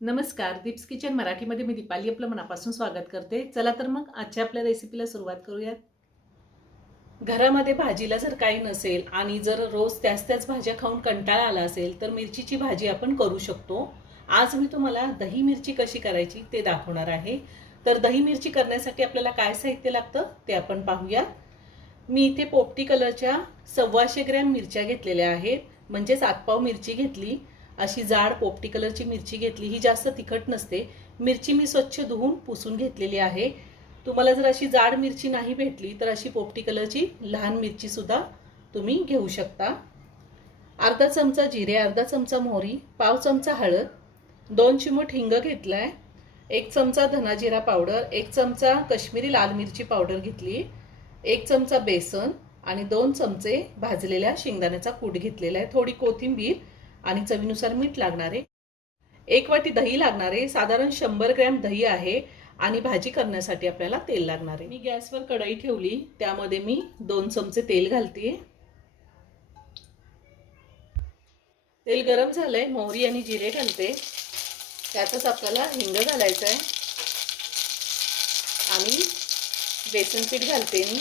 नमस्कार, दीप्स किचन मराठीमध्ये मी दीपाली आपलं मनापासून स्वागत करते. चला तर मग आजच्या आपल्या रेसिपीला सुरुवात करूयात. घरामध्ये भाजीला जर काही नसेल आणि जर रोज त्याच भाज्या खाऊन कंटाळा आला असेल तर मिरचीची भाजी आपण करू शकतो. आज मी तुम्हाला दही मिरची कशी करायची ते दाखवणार आहे. तर दही मिरची करण्यासाठी आपल्याला काय साहित्य लागतं ते आपण पाहूया. मी इथे पोपटी कलरच्या 125 ग्रॅम मिरच्या घेतलेल्या आहेत, म्हणजे 7 पाव मिरची घेतली. अशी जाड पोपटी कलरची मिरची घेतली. ही जास्त तिखट नसते. मिरची मी स्वच्छ धुवून पुसून घेतलेली आहे. तुम्हाला जर अशी जाड मिरची नाही भेटली तर अशी पोपटी कलरची लहान मिरची सुद्धा तुम्ही घेऊ शकता. अर्धा चमचा जिरे, अर्धा चमचा मोहरी, पाव चमचा हळद, 2 चिमूट हिंग घेतलाय, 1 चमचा धना जिरा पावडर, 1 चमचा कश्मीरी लाल मिरची पावडर घेतली, 1 चमचा बेसन आणि 2 चमचे भाजलेल्या शेंगदाण्याचा कूट घेतलेला आहे. थोडी कोथिंबीर आणि चवीनुसार मीठ लागणारे. 1 वाटी दही लागणारे. साधारण 100 ग्रॅम दही आहे. आणि भाजी करण्यासाठी आपल्याला तेल लागणार आहे. मी गॅसवर कढई ठेवली, त्यामध्ये मी 2 चमचे तेल घालते. तेल गरम झालंय, मोहरी आणि जिरे घालते. त्यातच आपल्याला हिंग घालायचं आहे आणि बेसन पीठ घालते मी.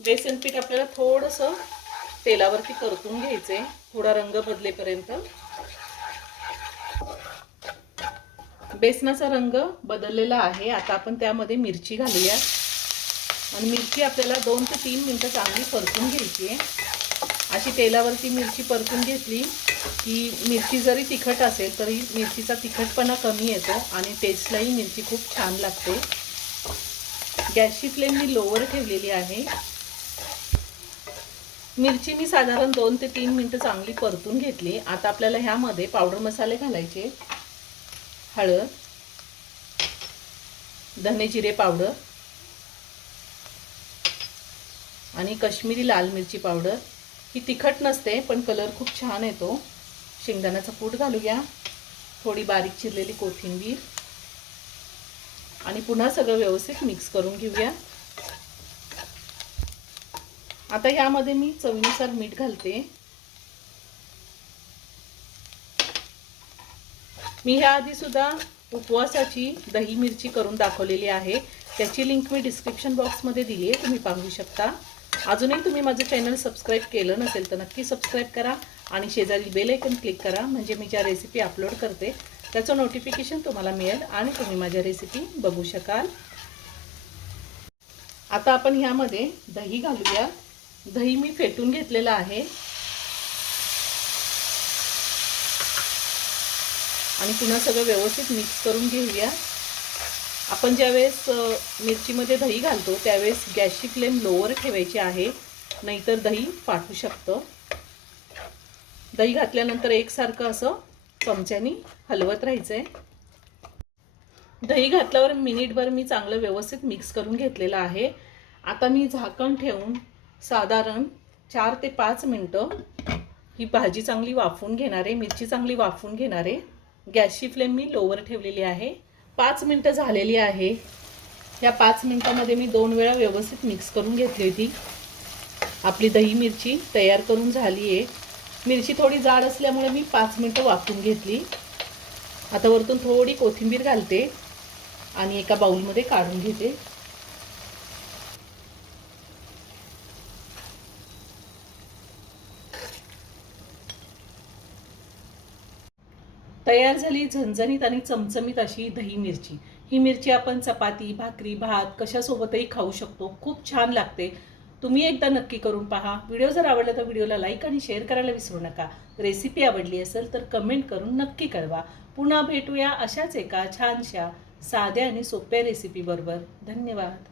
बेसन पीठ आपल्याला थोडंसं तेलावरती परतून घ्यायचे, थोडा रंग बदलेपर्यंत. बेसनाचा रंग बदललेला आहे. आता आपण त्यामध्ये मिरची घालूया आणि मिरची आपल्याला 2 ते 3 मिनिटं चांगली परतून घ्यायची आहे. अशी तेलावरती मिरची परतून घेतली की मिरची जरी तिखट असेल तरी मिरचीचा तिखटपणा कमी येतो आणि टेस्टलाही मिरची खूप छान लागते. गॅसची फ्लेम मी लोवर ठेवलेली आहे. मिरची मी साधारण 2 ते 3 मिनिटं चांगली परतून घेतली. आता आपल्याला ह्यामध्ये पावडर मसाले घालायचे. हळद, धने जिरे पावडर आणि कश्मीरी लाल मिरची पावडर. ही तिखट नसते पण कलर खूप छान येतो. शेंगदाण्याचा कूट घालूया, थोडी बारीक चिरलेली कोथिंबीर आणि पुन्हा सगळं व्यवस्थित मिक्स करून घेऊया. आता यामध्ये मी चवीनुसार मीठ घालते. मी ह्या आधी सुद्धा उपवासाची दही मिरची करून दाखवलेली आहे. त्याची लिंक मी डिस्क्रिप्शन बॉक्समध्ये दिली आहे, तुम्ही पाहू शकता. अजूनही तुम्ही माझं चॅनल सबस्क्राईब केलं नसेल तर नक्की सबस्क्राईब करा आणि शेजारी बेल आयकॉन क्लिक करा, म्हणजे मी ज्या रेसिपी अपलोड करते त्याचं नोटिफिकेशन तुम्हाला मिळेल आणि तुम्ही माझ्या रेसिपी बघू शकाल. आता आपण ह्यामध्ये दही घालूया. दही मी फेटून घेतलेलं आहे आणि पुन्हा सगळं व्यवस्थित मिक्स करून घेऊया. आपण ज्यावेळेस मिरचीमध्ये दही घालतो त्यावेळेस गॅसची फ्लेम लोवर ठेवायची आहे, नाहीतर दही फाटू शकतं. दही घातल्यानंतर एकसारखं असं चमच्यानी हलवत राहायचंय. दही घातल्यावर मिनिटभर मी चांगलं व्यवस्थित मिक्स करून घेतलेलं आहे. आता मी झाकण ठेवून साधारण 4 ते 5 मिनिटं ही भाजी चांगली वाफवून घेणार आहे, मिरची चांगली वाफवून घेणार आहे. गॅसची फ्लेम मी लोवर ठेवलेली आहे. 5 मिनिटं झालेली आहे. या 5 मिनिटांमध्ये मी 2 वेळा व्यवस्थित मिक्स करून घेतली होती. आपली दही मिरची तयार करून झाली आहे. मिरची थोडी जाड असल्यामुळे मी 5 मिनिटं वाफवून घेतली. आता वरतून थोडी कोथिंबीर घालते आणि एका बाउलमध्ये काढून घेते. तयार झाली झणझणीत आणि चमचमीत अशी दही मिरची. ही मिरची आपण चपाती, भाकरी, भात कशासोबतही खाऊ शकतो. खूप छान लागते. तुम्ही एकदा नक्की करून पहा. व्हिडिओ जर आवडला तर व्हिडिओला लाईक आणि शेअर करायला विसरू नका. रेसिपी आवडली असेल तर कमेंट करून नक्की कळवा. पुन्हा भेटूया अशाच एका छानशा साध्या आणि सोप्या रेसिपी बरोबर. धन्यवाद.